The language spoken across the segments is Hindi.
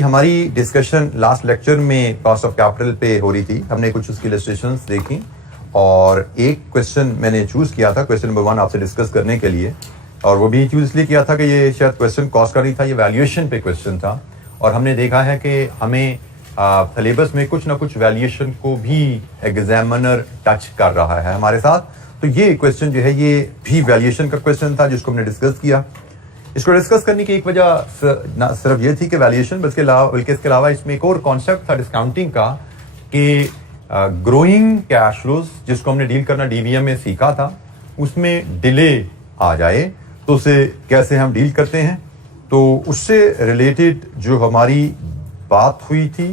हमारी डिस्कशन लास्ट लेक्चर में कॉस्ट ऑफ कैपिटल पे हो रही थी। हमने कुछ उसकी इलस्ट्रेशंस देखी और एक क्वेश्चन मैंने चूज किया था, क्वेश्चन नंबर 1 आपसे डिस्कस करने के लिए। और वो भी चूज इसलिए किया था कि ये शायद क्वेश्चन कॉस्ट का नहीं था, ये वैल्यूएशन पे क्वेश्चन था। और हमने देखा है कि हमें सिलेबस में कुछ ना कुछ वैल्यूएशन को भी एग्जामिनर टच कर रहा है हमारे साथ। तो ये क्वेश्चन जो है ये भी वैल्यूएशन का क्वेश्चन था जिसको हमने डिस्कस किया। इसको डिस्कस करने की एक वजह ना सिर्फ ये थी कि वैल्यूएशन, बल्कि इसके अलावा इसमें एक और कॉन्सेप्ट था डिस्काउंटिंग का कि ग्रोइंग कैश फ्लोज जिसको हमने डील करना डीवीएम में सीखा था, उसमें डिले आ जाए तो उसे कैसे हम डील करते हैं। तो उससे रिलेटेड जो हमारी बात हुई थी,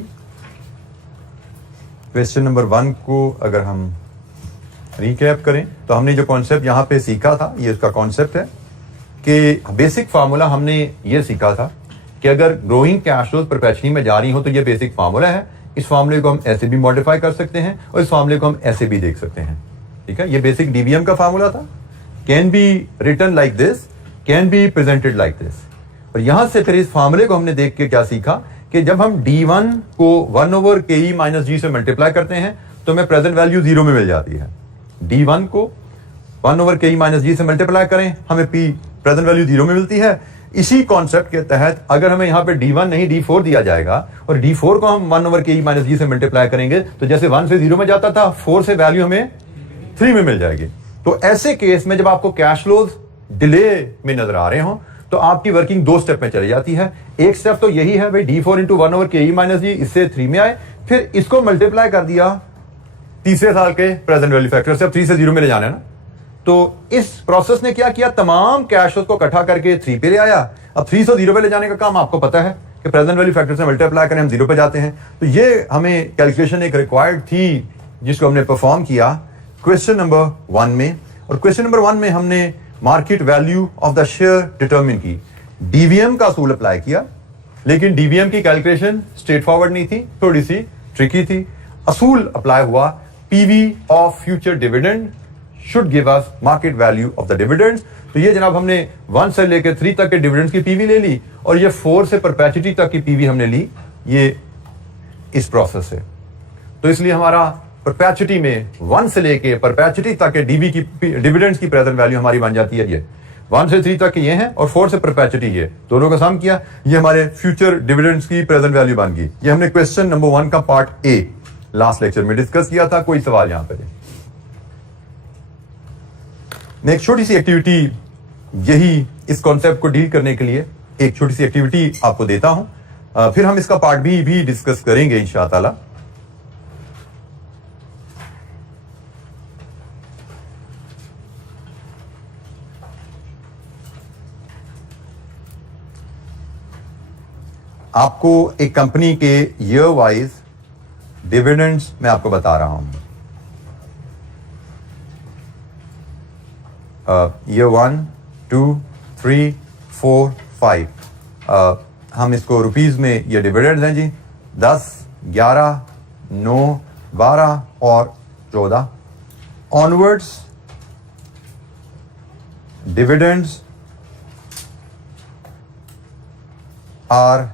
क्वेश्चन नंबर 1 को अगर हम रिकैप करें तो हमने जो कॉन्सेप्ट यहाँ पे सीखा था, ये उसका कॉन्सेप्ट है कि बेसिक फार्मूला हमने ये सीखा था कि अगर ग्रोइंग कैश फ्लोज परपेचुअली में जारी हो तो ये बेसिक फार्मूला है। इस फार्मूले को हम ऐसे भी मॉडिफाई कर सकते हैं और इस फार्मूले को हम ऐसे भी देख सकते हैं। ठीक है, ये बेसिक डीवीएम का फार्मूला था, can be written like this, can be presented like this. और यहां से फिर इस फार्मूले को हमने देख के क्या सीखा कि जब हम D1 को 1/ke माइनस g से मल्टीप्लाई करते हैं तो हमें प्रेजेंट वैल्यू 0 में मिल जाती है। D1 को 1/ke माइनस g से मल्टीप्लाई करें, हमें P प्रेजेंट वैल्यू 0 में मिलती है। इसी कॉन्सेप्ट के तहत अगर हमें यहाँ पे D1 नहीं D4 दिया जाएगा और D4 को हम 1/ke माइनस g से मल्टीप्लाई करेंगे तो जैसे 1 से 0 में जाता था, 4 से वैल्यू हमें 3 में मिल जाएगी। तो ऐसे केस में जब आपको कैश फ्लोज डिले में नजर आ रहे हो तो आपकी वर्किंग 2 स्टेप में चली जाती है। एक स्टेप तो यही है भाई D4 into 1/ke minus g, इससे 3 में आए, फिर इसको मल्टीप्लाई कर दिया तीसरे साल के प्रेजेंट वैल्यू फैक्टर से। अब 3 से 0 में ले जाना है ना, तो इस प्रोसेस ने क्या किया, तमाम कैश को इकट्ठा करके 3 पे ले आया। अब 3 से 0 पे ले जाने का काम आपको पता है कि प्रेजेंट वैल्यू फैक्टर से मल्टीप्लाई करें, हम 0 पे जाते हैं। तो ये हमें कैलकुलेशन एक रिक्वायर्ड थी जिसको हमने परफॉर्म किया क्वेश्चन नंबर 1 में। और क्वेश्चन नंबर 1 में हमने market value of the share determine की, डीवीएम का असूल अप्लाई किया, लेकिन डीवीएम की कैलकुलेशन स्ट्रेट फॉरवर्ड नहीं थी, थोड़ी सी ट्रिकी थी। असूल अप्लाई हुआ, PV of future dividend should give us market value of the dividends। तो ये जनाब हमने 1 से लेकर 3 तक के डिविडेंड्स की पीवी ले ली और ये 4 से परपेचुइटी तक की पीवी हमने ली, ये इस प्रोसेस से। तो इसलिए हमारा परपेचुइटी में 1 से लेके परपेचुइटी तक के डीवी की डिविडेंड्स की प्रेजेंट वैल्यू हमारी बन जाती है। ये 1 से 3 तक के ये हैं और 4 से परपेचुइटी, ये दोनों का सम किया, ये हमारे फ्यूचर डिविडेंड्स की प्रेजेंट वैल्यू बन गई। ये हमने क्वेश्चन नंबर 1 का पार्ट ए लास्ट लेक्चर में डिस्कस किया था। कोई सवाल यहां पर? मैं एक छोटी सी एक्टिविटी, यही इस कॉन्सेप्ट को डील करने के लिए एक छोटी सी एक्टिविटी आपको देता हूं, फिर हम इसका पार्ट भी डिस्कस करेंगे इंशाअल्लाह। आपको एक कंपनी के ईयर वाइज डिविडेंड्स मैं आपको बता रहा हूं। ईयर 1, 2, 3, 4, 5, हम इसको रुपीज में ये डिविडेंड्स हैं जी, 10, 11, 9, 12 और 14 onwards dividends are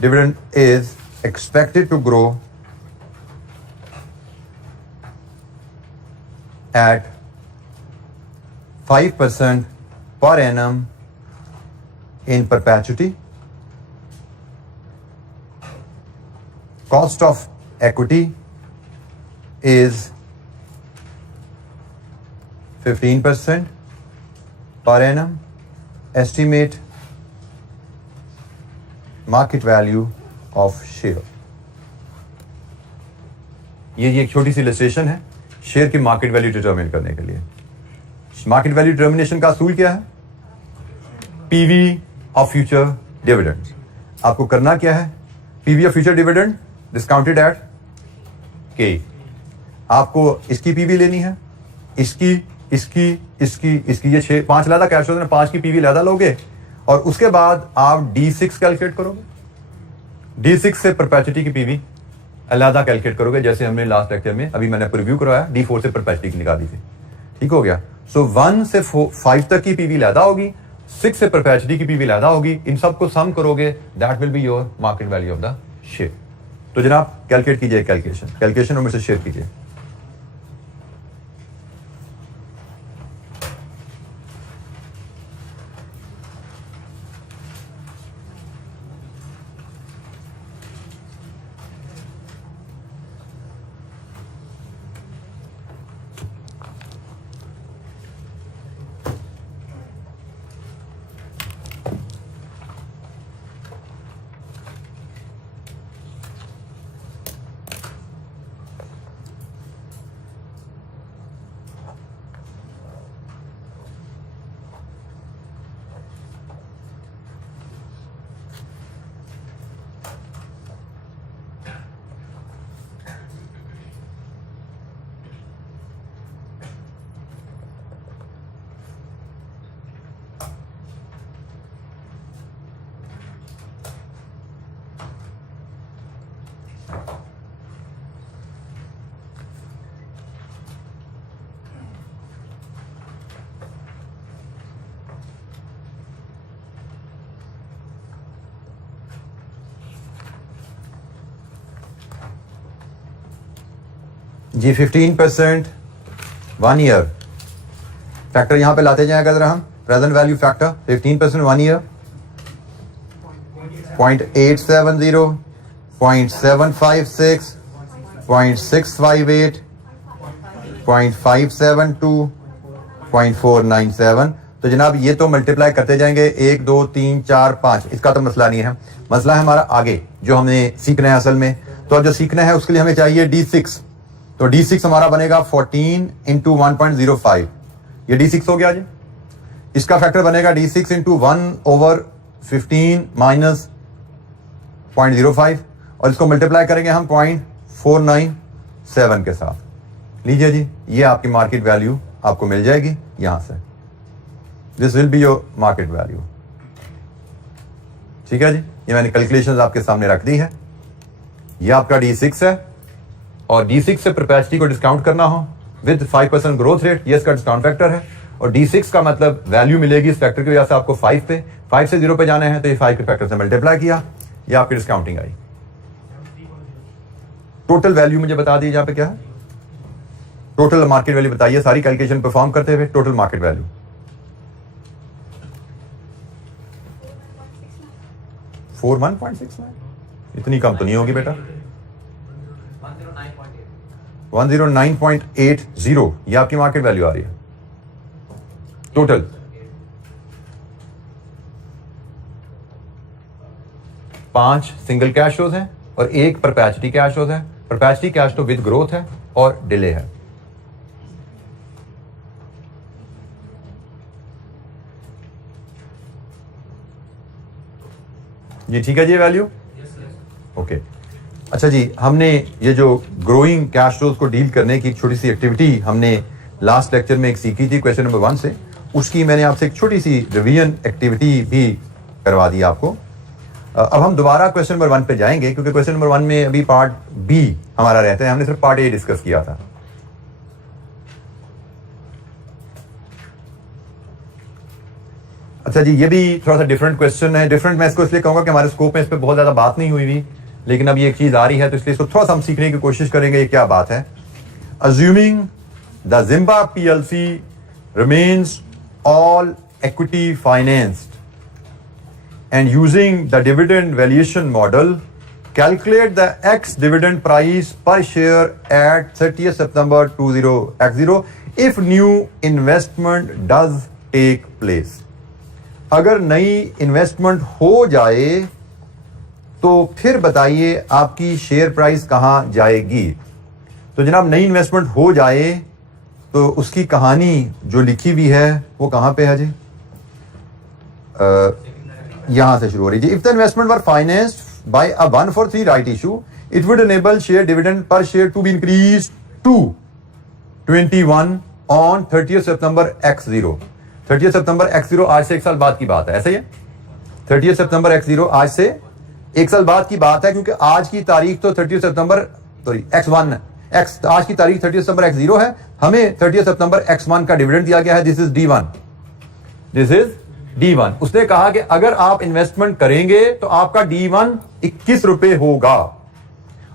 dividend is expected to grow at 5% per annum in perpetuity. Cost of equity is 15% per annum. Estimate market value of share. ये एक छोटी सी इलस्ट्रेशन है शेयर की मार्केट वैल्यू डिटरमिन करने के लिए। मार्केट वैल्यू डिटरमिनेशन का असूल क्या है? PV of future dividend. आपको करना क्या है? PV of future dividend discounted eight के। आपको इसकी पीवी लेनी है, इसकी, ये 5 लादा कैश होता है, 5 की पीवी लादा लोगे और उसके बाद आप D6 कैलकुलेट करोगे। D6 से परपेचुइटी की पीवी अलहदा कैलकुलेट करोगे, जैसे हमने लास्ट लेक्चर में अभी मैंने प्रीव्यू करवाया, D4 से परपेचुइटी की निकाली थी। ठीक हो गया। सो 1 से 5 तक की पीवी अलहदा होगी, 6 से परपेचुइटी की पीवी लैदा होगी, इन सबको सम करोगे, that will be your market value of the share. तो जनाब कैलकुलेट कीजिए, कैलकुलेशन में मुझसे शेयर कीजिए। जी 15% 1 ईयर फैक्टर यहां पे लाते जाएगा जरा हम, प्रेजेंट वैल्यू फैक्टर 15% 1 ईयर 0.870, 0.756, 0.658, 0.572, 0.497। तो जनाब ये तो मल्टीप्लाई करते जाएंगे 1 2 3 4 5, इसका तो मसला नहीं है, मसला है हमारा आगे जो हमने सीखना है असल में। तो अब जो सीखना है उसके लिए हमें चाहिए D6, तो D6 हमारा बनेगा 14 इंटू 1.05, ये D6 हो गया जी। इसका फैक्टर बनेगा D6 इंटू 1/15 माइनस 0.05 और इसको मल्टीप्लाई करेंगे हम 0.497 के साथ। लीजिए जी, ये आपकी मार्केट वैल्यू आपको मिल जाएगी यहां से, this will be your market value. ठीक है जी, ये मैंने कैलकुलेशंस आपके सामने रख दी है। ये आपका D6 है और D6 से परपेचुइटी को डिस्काउंट करना हो विद 5% ग्रोथ रेट, ये इसका डिस्काउंट फैक्टर है। और D6 का मतलब वैल्यू मिलेगी इस फैक्टर की वजह से आपको 5 पे, 5 से 0 पे जाना है तो ये 5 के फैक्टर से मल्टीप्लाई किया, ये आपकी डिस्काउंटिंग आई। टोटल वैल्यू मुझे बता दीजिए यहाँ पे क्या है, टोटल मार्केट वैल्यू बताइए सारी कैलकुलेशन परफॉर्म करते हुए। टोटल मार्केट वैल्यू 41.69, इतनी कम तो नहीं होगी बेटा। 109.80 ये आपकी मार्केट वैल्यू आ रही है टोटल। पांच सिंगल कैश फ्लोज हैं और एक परपेचुइटी कैश फ्लोज है। Perpetuity cash flow with growth है और डिले है। ये ठीक है जी वैल्यू, ओके। अच्छा जी, हमने ये जो ग्रोइंग कैश फ्लोज को डील करने की एक छोटी सी एक्टिविटी हमने लास्ट लेक्चर में एक सीखी थी क्वेश्चन नंबर 1 से, उसकी मैंने आपसे एक छोटी सी रिवीजन एक्टिविटी भी करवा दी आपको। अब हम दोबारा क्वेश्चन नंबर 1 पे जाएंगे क्योंकि क्वेश्चन नंबर 1 में अभी पार्ट बी हमारा रहता है, हमने सिर्फ पार्ट ए डिस्कस किया था। अच्छा जी, ये भी थोड़ा सा डिफरेंट क्वेश्चन है। डिफरेंट मैं इसको इसलिए कहूंगा कि हमारे स्कोप में इस पर बहुत ज्यादा बात नहीं हुई हुई, लेकिन अब ये एक चीज आ रही है तो इसलिए इसको थोड़ा सा हम सीखने की कोशिश करेंगे। ये क्या बात है? Assuming the Zimba PLC remains all equity financed and using the dividend valuation model, calculate the X dividend price per share at 30th September 20x0 if new investment does take place। अगर नई इन्वेस्टमेंट हो जाए तो फिर बताइए आपकी शेयर प्राइस कहां जाएगी। तो जनाब नई इन्वेस्टमेंट हो जाए तो उसकी कहानी जो लिखी हुई है वो कहां पे है जी? यहां से शुरू हो रही है। If the investment were financed by a 1-for-3 right issue, it would enable share dividend per share to be increase to 21 on 30th September x0। 30th September x0 आज से 1 साल बाद की बात है, ऐसा ही है। 30th September x0 आज से 1 साल बाद की बात है क्योंकि आज की तारीख तो 30th September x1 x, आज की तारीख 30th September x0 है। हमें 30th September x1 का डिविडेंड दिया गया है, this is D1, this is D1 उसने कहा कि अगर आप इन्वेस्टमेंट करेंगे तो आपका D1 21 रुपए होगा,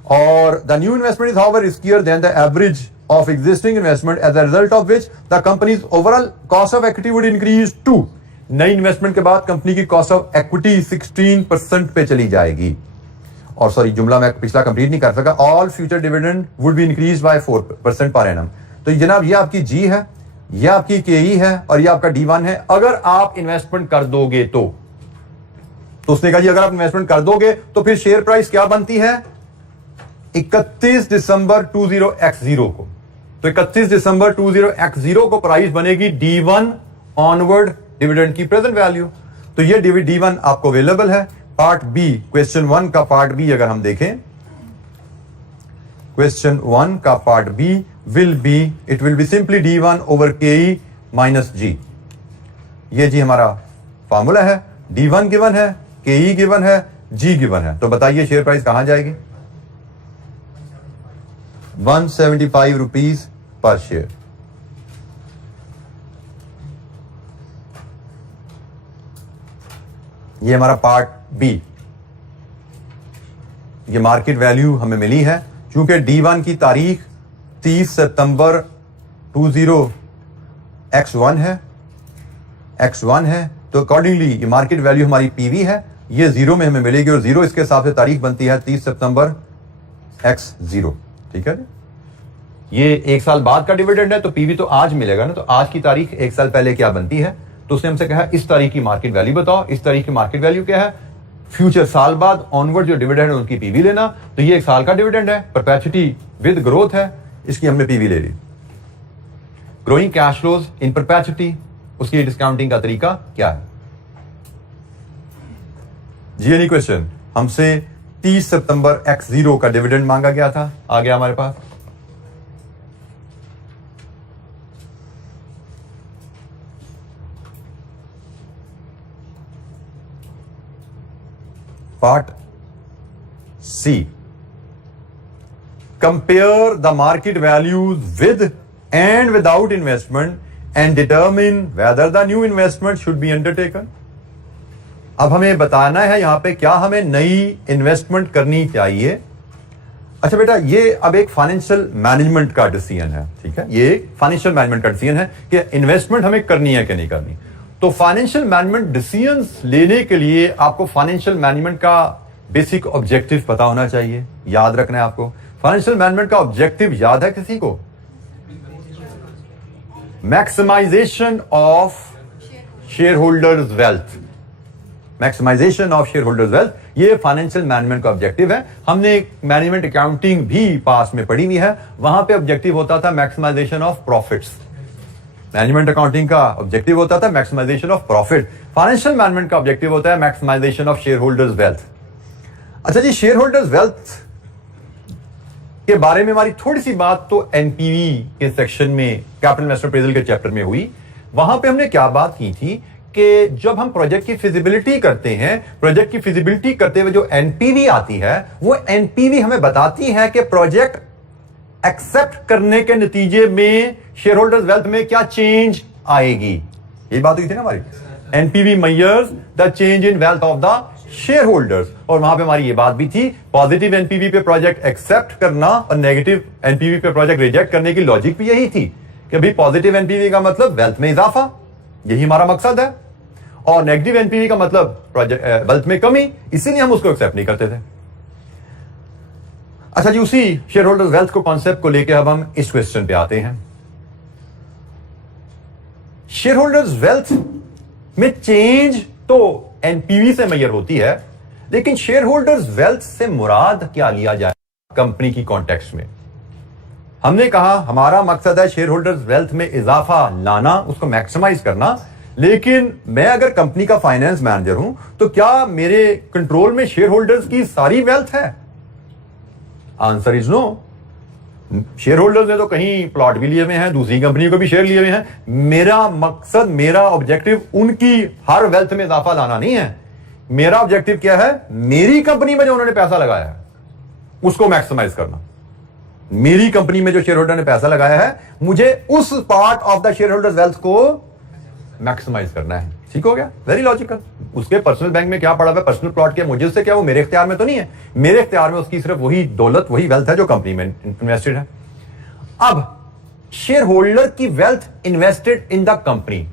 और the new investment is however riskier than the average of existing investment, as a result of which the company's overall cost of equity would increase to. नई इन्वेस्टमेंट के बाद कंपनी की कॉस्ट ऑफ इक्विटी 16% पे चली जाएगी। और सॉरी, जुमला मैं पिछला कंप्लीट नहीं कर सका। All future dividend would be increase by 4% per annum. तो जनाब ये आपकी जी है, ये आपकी केई है, और ये आपका D1 है। अगर आप इन्वेस्टमेंट कर दोगे तो उसने कहा जी अगर आप इन्वेस्टमेंट कर दोगे तो फिर शेयर प्राइस क्या बनती है 31 दिसंबर 20x0 को। तो 31 दिसंबर 20x0 को प्राइस बनेगी D1 ऑनवर्ड डिविडेंड की प्रेजेंट वैल्यू। तो ये D1 आपको अवेलेबल है। पार्ट बी, क्वेश्चन 1 का पार्ट बी अगर हम देखें, क्वेश्चन 1 का part B will be, it will be simply D1 over KE minus G। ये जी हमारा फॉर्मूला है। D1 गिवन है, KE गिवन है, G गिवन है। तो बताइए शेयर प्राइस कहां जाएगी? 175 रुपीज पर शेयर। ये हमारा पार्ट बी। ये मार्केट वैल्यू हमें मिली है। चूंकि D1 की तारीख 30 सितंबर 20x1 है, x1 है, तो अकॉर्डिंगली ये मार्केट वैल्यू हमारी पीवी है, ये 0 में हमें मिलेगी, और 0 इसके हिसाब से तारीख बनती है 30 सितंबर x0। ठीक है, ये एक साल बाद का डिविडेंड है, तो पीवी तो आज मिलेगा ना। तो आज की तारीख एक साल पहले क्या बनती है, तो उसने हमसे कहा इस तारीख की मार्केट वैल्यू बताओ। इस तारीख की मार्केट वैल्यू क्या है? फ्यूचर साल बाद ऑनवर्ड जो डिविडेंड है उनकी पीवी लेना। तो ये एक साल का डिविडेंड है, परपेचुटी विद ग्रोथ है, इसकी हमने पीवी ले ली। Growing cash flows in perpetuity, उसकी डिस्काउंटिंग का तरीका क्या है? जी एनी क्वेश्चन, हमसे 30 सितंबर x0 का डिविडेंड मांगा गया था, आ गया हमारे पास। Part C, compare the market values with and without investment and determine whether the new investment should be undertaken. अब हमें बताना है यहां पे क्या हमें नई इन्वेस्टमेंट करनी चाहिए। अच्छा बेटा, ये अब एक फाइनेंशियल मैनेजमेंट का डिसीजन है। ठीक है, ये एक फाइनेंशियल मैनेजमेंट का डिसीजन है कि इन्वेस्टमेंट हमें करनी है कि नहीं करनी। तो फाइनेंशियल मैनेजमेंट डिसीजंस लेने के लिए आपको फाइनेंशियल मैनेजमेंट का बेसिक ऑब्जेक्टिव पता होना चाहिए, याद रखना है आपको। फाइनेंशियल मैनेजमेंट का ऑब्जेक्टिव याद है किसी को? Maximisation of share holders wealth. Maximisation of share holders wealth, ये फाइनेंशियल मैनेजमेंट का ऑब्जेक्टिव है। हमने मैनेजमेंट अकाउंटिंग भी पास में पढ़ी हुई है, वहां पे ऑब्जेक्टिव होता था maximisation of profits. Management accounting का ऑब्जेक्टिव होता था maximisation of profit. Financial management का ऑब्जेक्टिव होता है maximisation of share holders wealth. अच्छा जी, शेयर होल्डर्स वेल्थ के बारे में हमारी थोड़ी सी बात तो एनपीवी के सेक्शन में, कैपिटल इन्वेस्टमेंट अप्रेजल के चैप्टर में हुई। वहां पे हमने क्या बात की थी कि जब हम प्रोजेक्ट की फिजिबिलिटी करते हैं, प्रोजेक्ट की फिजिबिलिटी करते हुए जो एनपीवी आती है, वो एनपीवी हमें बताती है कि प्रोजेक्ट एक्सेप्ट करने के नतीजे में शेयर होल्डर्स वेल्थ में क्या चेंज आएगी। ये बात हुई थी ना हमारी। NPV measures the change in wealth of the share holders, और वहां पे हमारी ये बात भी थी पॉजिटिव एनपीवी पे प्रोजेक्ट एक्सेप्ट करना और नेगेटिव एनपीवी पे प्रोजेक्ट रिजेक्ट करने की लॉजिक भी यही थी कि भाई पॉजिटिव एनपीवी का मतलब वेल्थ में इजाफा, यही हमारा मकसद है, और नेगेटिव एनपीवी का मतलब प्रोजेक्ट वेल्थ में कमी, इसीलिए हम उसको एक्सेप्ट नहीं करते थे। अच्छा जी, उसी शेयर होल्डर्स वेल्थ को कॉन्सेप्ट को लेकर अब हम इस क्वेश्चन पे आते हैं। शेयर होल्डर्स वेल्थ में चेंज तो एनपीवी से मेजर होती है, लेकिन शेयर होल्डर्स वेल्थ से मुराद क्या लिया जाए कंपनी की कॉन्टेक्स्ट में? हमने कहा हमारा मकसद है शेयर होल्डर्स वेल्थ में इजाफा लाना, उसको मैक्सिमाइज करना। लेकिन मैं अगर कंपनी का फाइनेंस मैनेजर हूं तो क्या मेरे कंट्रोल में शेयर होल्डर्स की सारी वेल्थ है? Answer is no. Share holders ने तो कहीं प्लॉट भी लिए हुए हैं, दूसरी कंपनी को भी शेयर लिए हुए हैं। मेरा मकसद, मेरा ऑब्जेक्टिव उनकी हर वेल्थ में इजाफा लाना नहीं है। मेरा ऑब्जेक्टिव क्या है? मेरी कंपनी में जो उन्होंने पैसा लगाया है उसको मैक्सिमाइज करना। मेरी कंपनी में जो शेयर होल्डर ने पैसा लगाया है, मुझे उस part of the share holders wealth को मैक्सिमाइज करना है। ठीक हो गया, वेरी लॉजिकल। उसके पर्सनल बैंक में क्या पड़ा हुआ है, पर्सनल प्लॉट क्या, मुझे उससे क्या, वो मेरे इख्तियार में तो नहीं है। मेरे इख्तियार में उसकी सिर्फ वही दौलत, वही वेल्थ है जो कंपनी में इन्वेस्टेड है। अब शेयर होल्डर की wealth invested in the company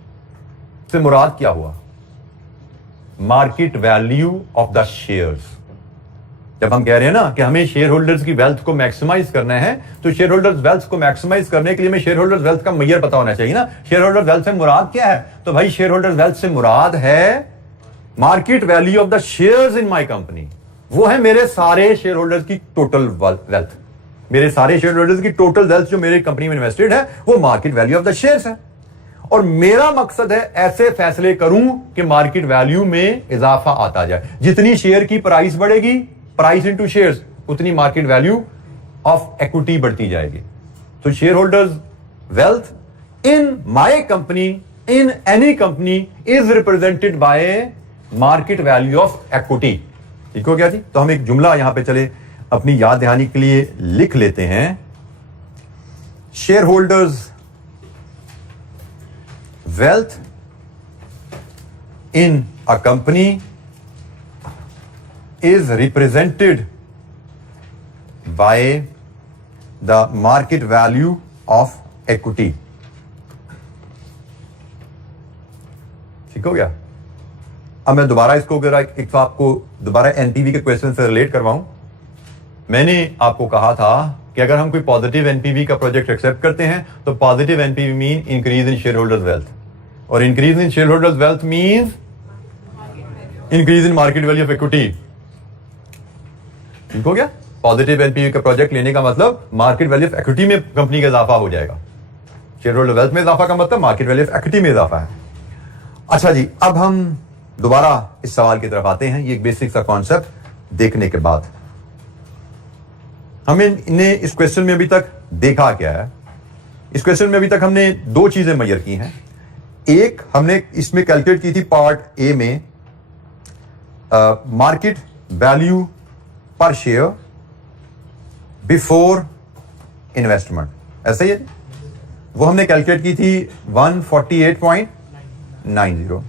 से मुराद क्या हुआ, market value of the shares. जब हम कह रहे हैं ना कि हमें शेयर होल्डर्स की वेल्थ को मैक्सिमाइज करना है, तो शेयर होल्डर्स वेल्थ को मैक्सिमाइज करने के लिए हमें शेयर होल्डर्स वेल्थ का मेजर पता होना चाहिए ना। शेयर होल्डर वेल्थ से मुराद क्या है, तो भाई शेयर होल्डर वेल्थ से मुराद है market value of the shares in my company. वो है मेरे सारे शेयर होल्डर्स की टोटल वेल्थ, मेरे सारे शेयर होल्डर्स की टोटल वेल्थ जो मेरी कंपनी में इन्वेस्टेड है, वो market value of the shares है। और मेरा मकसद है ऐसे फैसले करूं कि मार्केट वैल्यू में इजाफा आता जाए। जितनी शेयर की प्राइस बढ़ेगी, प्राइस इनटू शेयर्स, उतनी मार्केट वैल्यू ऑफ इक्विटी बढ़ती जाएगी। तो share holders wealth in my company, in any company, is represented by market value of equity. ठीक हो गया जी। तो हम एक जुमला यहां पे चले अपनी याद दहानी के लिए लिख लेते हैं। Share holders wealth in a company is represented by the market value of equity। ठीक हो गया। अब मैं दोबारा इसको अगर एक तो आपको दोबारा एनपीवी के क्वेश्चन से रिलेट करवाऊं। मैंने आपको कहा था कि अगर हम कोई पॉजिटिव एनपीवी का प्रोजेक्ट एक्सेप्ट करते हैं तो positive NPV mean increase in share holders wealth, और increase in share holders wealth means increase in market value of equity. ठीक हो गया। पॉजिटिव एनपीवी का प्रोजेक्ट लेने का मतलब मार्केट वैल्यू ऑफ इक्विटी में कंपनी का इजाफा हो जाएगा। शेयर होल्डर वेल्थ में इजाफा का मतलब मार्केट वैल्यू ऑफ इक्विटी में इजाफा है। अच्छा जी, अब हम दोबारा इस सवाल की तरफ आते हैं। ये एक बेसिक सा कॉन्सेप्ट देखने के बाद हमने इस क्वेश्चन में अभी तक देखा क्या है। इस क्वेश्चन में अभी तक हमने दो चीजें मेजर की हैं। एक, हमने इसमें कैलकुलेट की थी पार्ट ए में मार्केट वैल्यू पर शेयर बिफोर इन्वेस्टमेंट, ऐसा ही है। वो हमने कैलकुलेट की थी 148.90।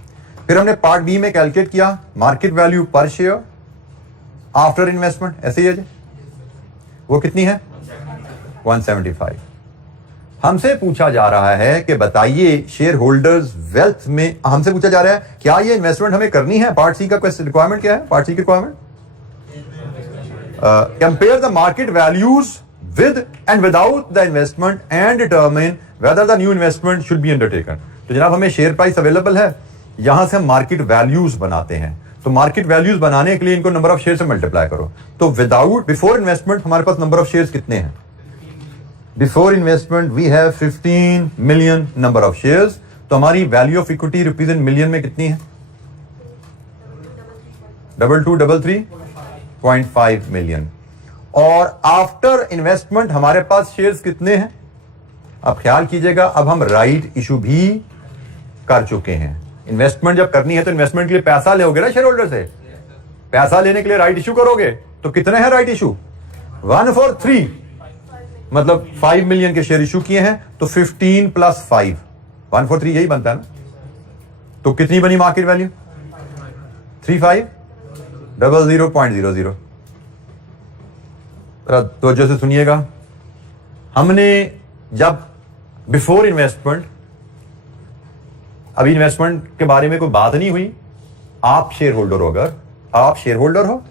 फिर हमने पार्ट बी में कैलकुलेट किया मार्केट वैल्यू पर शेयर आफ्टर इन्वेस्टमेंट, ऐसे ही है जी। वो कितनी है 175। हमसे पूछा जा रहा है कि बताइए शेयर होल्डर्स वेल्थ में, हमसे पूछा जा रहा है क्या ये इन्वेस्टमेंट हमें करनी है। पार्ट सी का क्वेश्चन रिक्वायरमेंट क्या है, पार्ट सी की requirement compare the market values with and without the investment and determine whether the new investment should be undertaken। तो जनाब हमें शेयर प्राइस अवेलेबल है, यहां से हम मार्केट वैल्यूज बनाते हैं। तो मार्केट वैल्यूज बनाने के लिए इनको नंबर ऑफ शेयर से मल्टीप्लाई करो। तो विदाउट बिफोर इन्वेस्टमेंट हमारे पास नंबर ऑफ शेयर्स कितने हैं, before investment we have 15 million number of shares. तो हमारी value of equity rupees in million में कितनी है, 2233.5 मिलियन। और आफ्टर इन्वेस्टमेंट हमारे पास शेयर्स कितने हैं, आप ख्याल कीजिएगा। अब हम राइट इशू भी कर चुके हैं। इन्वेस्टमेंट जब करनी है तो इन्वेस्टमेंट के लिए पैसा लोगे ना शेयर होल्डर से, पैसा लेने के लिए राइट इशू करोगे। तो कितने हैं राइट इशू, 143, मतलब 5 मिलियन के शेयर इशू किए हैं। तो 15 प्लस 5 143 यही बनता है ना। तो कितनी बनी मार्केट वैल्यू 3500.00। तो जैसे सुनिएगा, हमने जब बिफोर इन्वेस्टमेंट, अभी इन्वेस्टमेंट के बारे में कोई बात नहीं हुई। आप शेयर होल्डर हो, अगर आप शेयर होल्डर हो,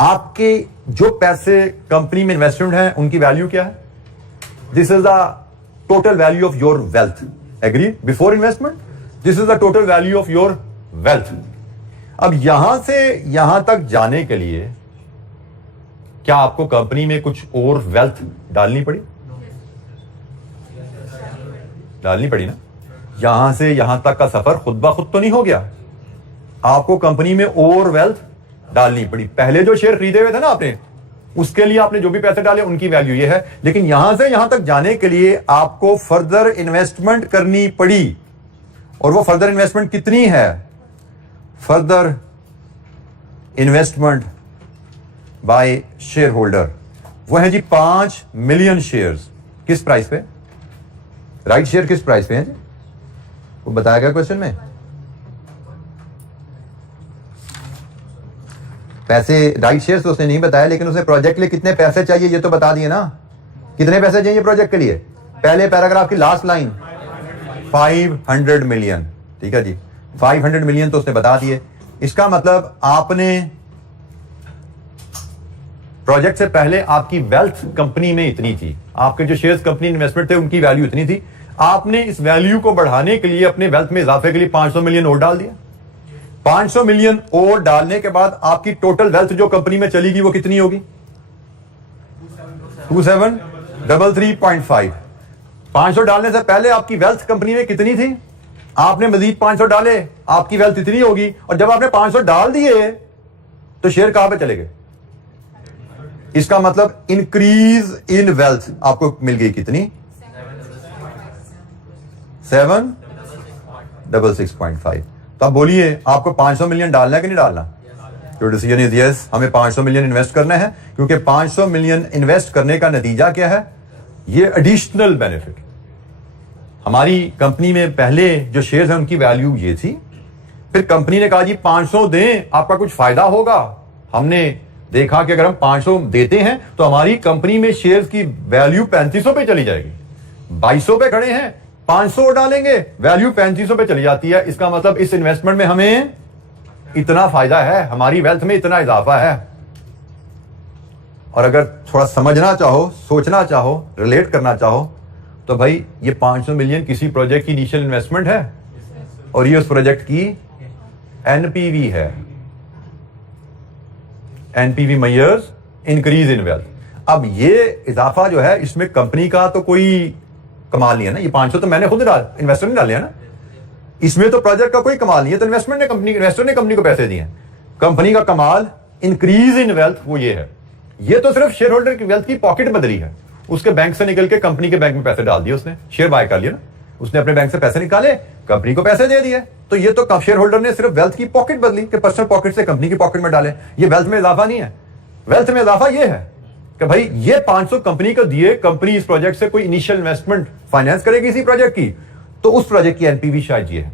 आपके जो पैसे कंपनी में इन्वेस्टमेंट है उनकी वैल्यू क्या है, this is the total value of your wealth. Agree, before investment this is the total value of your wealth. अब यहां से यहां तक जाने के लिए क्या आपको कंपनी में कुछ और वेल्थ डालनी पड़ी, डालनी पड़ी ना। यहां से यहां तक का सफर खुद ब खुद तो नहीं हो गया, आपको कंपनी में और वेल्थ डालनी पड़ी। पहले जो शेयर खरीदे हुए थे ना आपने, उसके लिए आपने जो भी पैसे डाले उनकी वैल्यू ये है। लेकिन यहां से यहां तक जाने के लिए आपको फर्दर इन्वेस्टमेंट करनी पड़ी। और वो फर्दर इन्वेस्टमेंट कितनी है, further investment by share holder, वो है जी 5 मिलियन शेयर्स। किस प्राइस पे, राइट शेयर किस प्राइस पे है जी, वो बताया गया क्वेश्चन में पैसे राइट शेयर्स तो उसने नहीं बताया, लेकिन उसने प्रोजेक्ट के लिए कितने पैसे चाहिए ये तो बता दिए ना। कितने पैसे चाहिए प्रोजेक्ट के लिए? पहले पैराग्राफ की लास्ट लाइन 500 मिलियन। ठीक है जी, 500 मिलियन तो उसने बता दिए। इसका मतलब आपने प्रोजेक्ट से पहले आपकी वेल्थ कंपनी में इतनी थी, आपके जो शेयर्स कंपनी इन्वेस्टमेंट थे उनकी वैल्यू इतनी थी। आपने इस वैल्यू को बढ़ाने के लिए अपने वेल्थ में इजाफे के लिए 500 मिलियन और डाल दिया। 500 मिलियन और डालने के बाद आपकी टोटल वेल्थ जो कंपनी में चलेगी वो कितनी होगी? 2733.5। 500 डालने से पहले आपकी वेल्थ कंपनी में कितनी थी? आपने मजीद 500 डाले, आपकी वेल्थ इतनी होगी। और जब आपने 500 डाल दिए तो शेयर कहां पे चले गए? इसका मतलब इंक्रीज इन वेल्थ आपको मिल गई कितनी? 766.5। तो आप बोलिए आपको 500 मिलियन डालना है कि नहीं डालना? जो डिसीजन इज यस, हमें 500 मिलियन इन्वेस्ट करना है, क्योंकि 500 मिलियन इन्वेस्ट करने का नतीजा क्या है? ये एडिशनल बेनिफिट। हमारी कंपनी में पहले जो शेयर्स हैं उनकी वैल्यू ये थी, फिर कंपनी ने कहा जी 500 दें, आपका कुछ फायदा होगा। हमने देखा कि अगर हम 500 देते हैं तो हमारी कंपनी में शेयर्स की वैल्यू 3500 पे चली जाएगी। 2200 पे खड़े हैं, 500 डालेंगे, वैल्यू 3500 पे चली जाती है। इसका मतलब इस इन्वेस्टमेंट में हमें इतना फायदा है, हमारी वेल्थ में इतना इजाफा है। और अगर थोड़ा समझना चाहो, सोचना चाहो, रिलेट करना चाहो, तो भाई ये 500 मिलियन किसी प्रोजेक्ट की इनिशियल इन्वेस्टमेंट है और ये उस प्रोजेक्ट की एनपीवी है। NPV measures increase in wealth. अब ये इजाफा जो है इसमें कंपनी का तो कोई कमाल नहीं है ना। ये 500 तो मैंने खुद इन्वेस्टर ने डाले है ना, इसमें तो प्रोजेक्ट का कोई कमाल नहीं है। तो इन्वेस्टर ने कंपनी को पैसे दिए। कंपनी का कमाल इंक्रीज इन वेल्थ वो ये है। ये तो सिर्फ शेयर होल्डर की वेल्थ की पॉकेट बदली है। उसके बैंक से निकल के कंपनी के बैंक में पैसे डाल दिए, उसने शेयर बाय कर लिया ना, उसने अपने बैंक से पैसे निकाले, कंपनी को पैसे दे दिए। तो ये तो शेयर होल्डर ने सिर्फ वेल्थ की पॉकेट बदली कि पर्सनल पॉकेट से कंपनी की पॉकेट में डाले। ये वेल्थ में इजाफा नहीं है। वेल्थ में इजाफा ये है कि भाई ये 500 कंपनी को दिए, कंपनी इस प्रोजेक्ट से कोई इनिशियल इन्वेस्टमेंट फाइनेंस करेगी इसी प्रोजेक्ट की, तो उस प्रोजेक्ट की एनपीवी शायद ये है।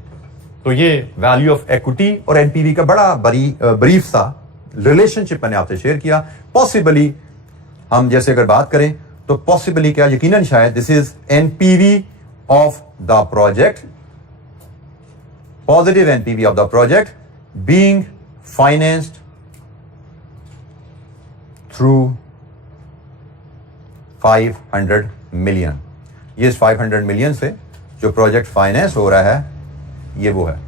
तो ये वैल्यू ऑफ इक्विटी और एनपीवी का बड़ा ब्रीफ सा रिलेशनशिप मैंने आपसे शेयर किया। पॉसिबली हम जैसे अगर बात करें तो पॉसिबली क्या, यकीनन शायद this is NPV of the project, positive NPV of the project being financed through 500 million. ये 500 मिलियन से जो प्रोजेक्ट फाइनेंस हो रहा है ये वो है।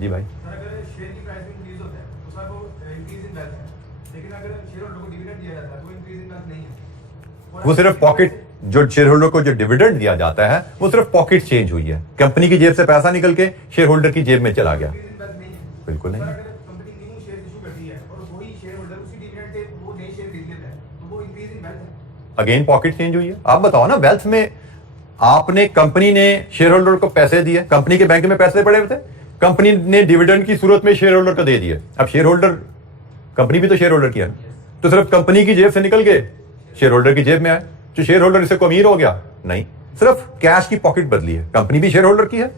जी भाई, शेयर की प्राइस इंक्रीज होता है उसका वो इंक्रीज इन वेल्थ है, लेकिन अगर शेयर होल्डर को डिविडेंड दिया जाता है तो इंक्रीज इन वेल्थ नहीं है। वो सिर्फ पॉकेट, जो शेयर होल्डर को जो डिविडेंड दिया जाता है वो सिर्फ पॉकेट चेंज हुई है। कंपनी की जेब से पैसा निकल के शेयर होल्डर की जेब में चला गया। बिल्कुल नहीं। अगर कंपनी न्यू शेयर इशू करती है और वही शेयर होल्डर उसी डिविडेंड से वो नए शेयर खरीद लेता है तो वो इंक्रीज इन वेल्थ है। अगेन पॉकेट चेंज हुई है। आप बताओ ना, वेल्थ में आपने, कंपनी ने शेयर होल्डर को पैसे दिए, कंपनी के बैंक में पैसे पड़े हुए थे, कंपनी ने डिविडेंड की सूरत में शेयर होल्डर को दे दिए। अब शेयर होल्डर, कंपनी भी तो शेयर होल्डर किया, तो सिर्फ कंपनी की जेब से निकल के शेयर होल्डर की जेब में आए। जो शेयर होल्डर इससे को अमीर हो गया? नहीं, सिर्फ कैश की पॉकेट बदली है। कंपनी भी शेयर होल्डर की है,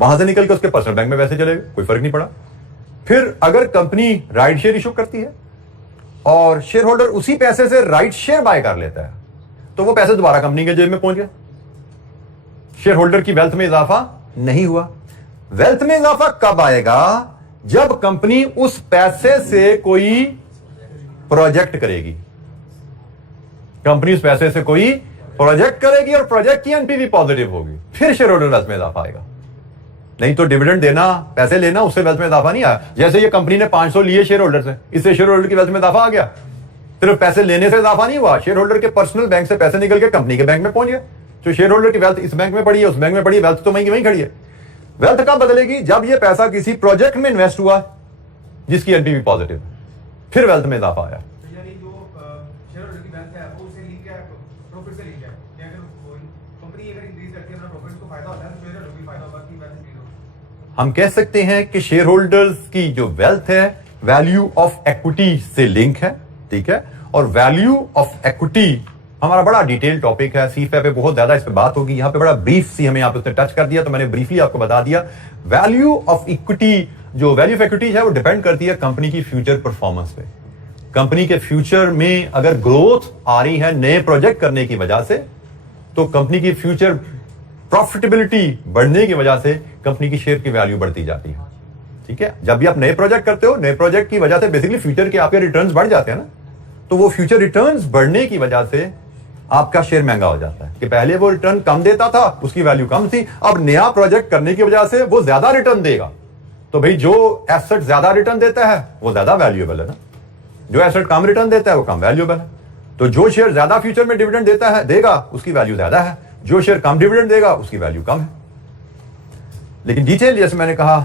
वहां से निकल के उसके पर्सनल बैंक में पैसे चले गए, कोई फर्क नहीं पड़ा। फिर अगर कंपनी राइट शेयर इशू करती है और शेयर होल्डर उसी पैसे से राइट शेयर बाय कर लेता है, तो वो पैसे दोबारा कंपनी के जेब में पहुंच गए। शेयर होल्डर की वेल्थ में इजाफा नहीं हुआ। वेल्थ में इजाफा कब आएगा? जब कंपनी उस पैसे से कोई प्रोजेक्ट करेगी। कंपनी उस पैसे से कोई प्रोजेक्ट करेगी और प्रोजेक्ट की एनपीवी पॉजिटिव होगी, फिर शेयर होल्डर वेल्थ में इजाफा आएगा। नहीं तो डिविडेंड देना, पैसे लेना, उससे वेल्थ में इजाफा नहीं आया। जैसे ये कंपनी ने 500 लिए शेयर होल्डर से, इससे शेयर होल्डर की वेल्थ में इजाफा आ गया। सिर्फ पैसे लेने से इजाफा नहीं हुआ, शेयर होल्डर के पर्सनल बैंक से पैसे निकल के कंपनी के बैंक में पहुंच गए। तो शेयर होल्डर की वेल्थ इस बैंक में पड़ी है, उस बैंक में पड़ी है, वेल्थ तो वहीं की वहीं खड़ी है। वेल्थ कब बदलेगी? जब ये पैसा किसी प्रोजेक्ट में इन्वेस्ट हुआ जिसकी एनपीवी पॉजिटिव, फिर वेल्थ में इजाफा आया। यानी जो शेयर होल्डर की वेल्थ है वो उससे लिंक है, प्रॉफिट से लिंक है। अगर कंपनी अगर इंक्रीज करती है अपना प्रॉफिट को फायदा होता है तो शेयर होल्डर को भी फायदा होगा कि वेल्थ इंक्रीज होगी। हम कह सकते हैं कि शेयर होल्डर्स की जो वेल्थ है वैल्यू ऑफ इक्विटी से लिंक है, ठीक है। और वैल्यू ऑफ इक्विटी हमारा बड़ा डिटेल टॉपिक है, सीफए पे बहुत ज्यादा इस पे बात होगी। यहां पे बड़ा ब्रीफ सी हमें यहाँ पे उसने टच कर दिया, तो मैंने ब्रीफली आपको बता दिया। वैल्यू ऑफ इक्विटी जो वैल्यू ऑफ इक्विटी है वो डिपेंड करती है कंपनी की फ्यूचर परफॉर्मेंस पे। कंपनी के फ्यूचर में अगर ग्रोथ आ रही है नए प्रोजेक्ट करने की वजह से, तो कंपनी की फ्यूचर प्रॉफिटेबिलिटी बढ़ने की वजह से कंपनी की शेयर की वैल्यू बढ़ती जाती है। ठीक है, जब भी आप नए प्रोजेक्ट करते हो, नए प्रोजेक्ट की वजह से बेसिकली फ्यूचर के आपके रिटर्न्स बढ़ जाते हैं ना, तो वो फ्यूचर रिटर्न्स बढ़ने की वजह से आपका शेयर महंगा हो जाता है। कि पहले वो रिटर्न कम देता था, उसकी वैल्यू कम थी, अब नया प्रोजेक्ट करने की वजह से वो ज्यादा रिटर्न देगा, तो भाई जो एसेट ज्यादा रिटर्न देता है वो ज्यादा वैल्यूएबल है ना, जो एसेट कम रिटर्न देता है वो कम वैल्यूएबल है। तो जो शेयर ज्यादा फ्यूचर में डिविडेंड देता है देगा, उसकी वैल्यू ज्यादा है, जो शेयर कम डिविडेंड देगा उसकी वैल्यू कम है। लेकिन डिटेल जैसे मैंने कहा,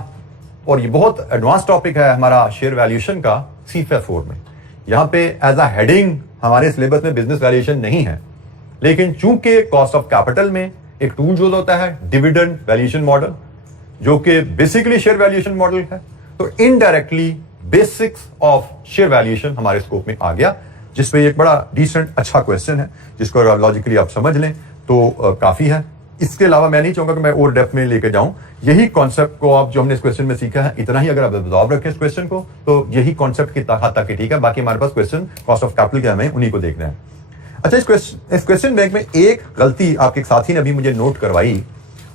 और ये बहुत एडवांस टॉपिक है हमारा शेयर वैल्यूएशन का CFA 4 में, यहां पे एज अ हेडिंग हमारे सिलेबस में बिजनेस वैल्यूएशन नहीं है, लेकिन चूंकि कॉस्ट ऑफ कैपिटल में एक टूल यूज होता है डिविडेंड वैल्यूएशन मॉडल, जो कि बेसिकली शेयर वैल्यूएशन मॉडल है, तो indirectly basics of share valuation हमारे स्कोप में आ गया, जिसपे एक बड़ा डिसेंट अच्छा क्वेश्चन है, जिसको लॉजिकली आप समझ लें तो काफी है। इसके अलावा मैं नहीं चाहूंगा कि मैं और डेप्थ में लेके जाऊं। यही कॉन्सेप्ट को आप जो हमने इस क्वेश्चन में सीखा है, इतना ही अगर आप ऑब्जर्व रखें इस क्वेश्चन को, तो यही कॉन्सेप्ट की हद तक ठीक है। बाकी हमारे पास क्वेश्चन कॉस्ट ऑफ कैपिटल के हमें उन्हीं को देखना है। अच्छा, इस क्वेश्चन बैंक में एक गलती आपके साथी ने अभी मुझे नोट करवाई,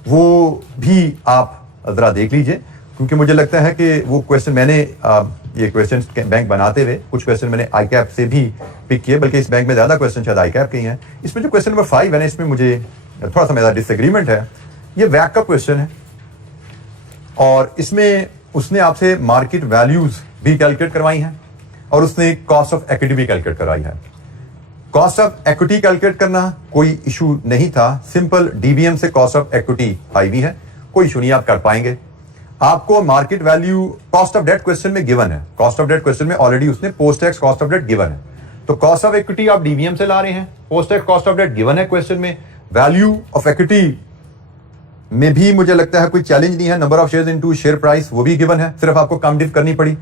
वो भी आप जरा देख लीजिए, क्योंकि मुझे लगता है कि वो क्वेश्चन मैंने ये क्वेश्चन बैंक बनाते हुए कुछ क्वेश्चन मैंने ICAP से भी पिक किए, बल्कि इस बैंक में ज्यादा क्वेश्चन शायद ICAP के ही हैं। इसमें जो क्वेश्चन नंबर 5 है ना, इसमें मुझे थोड़ा सा मेरा डिसएग्रीमेंट है। ये वैक का क्वेश्चन है और इसमें उसने आपसे मार्केट वैल्यूज भी कैलकुलेट करवाई हैं और उसने कॉस्ट ऑफ इक्विटी भी कैलकुलेट करवाई है। कॉस्ट ऑफ इक्विटी कैलकुलेट करना कोई इशू नहीं था, सिंपल DBM से कॉस्ट ऑफ इक्विटी आई भी है, कोई इशू नहीं, आप कर पाएंगे। आपको market value cost of debt question में गिवन है, कॉस्ट ऑफ डेट क्वेश्चन में ऑलरेडी उसने post tax cost of debt given है, तो कॉस्ट ऑफ इक्विटी आप DBM से ला रहे हैं, post tax cost of debt given है क्वेश्चन में। वैल्यू ऑफ इक्विटी में भी मुझे लगता है कोई चैलेंज नहीं है, number of shares into share price वो भी गिवन है, सिर्फ आपको कम डिफ करनी पड़ी।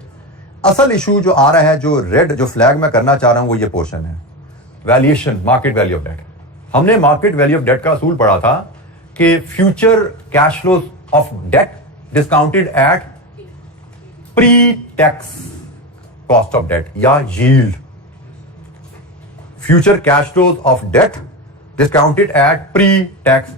असल इशू जो आ रहा है, जो रेड जो फ्लैग मैं करना चाह रहा हूं, वो ये पोर्शन है, valuation market value of debt. हमने मार्केट वैल्यू ऑफ डेट का असूल पढ़ा था कि future cash flows of debt discounted at pre tax cost of debt या yield. Future cash flows of debt discounted at pre tax,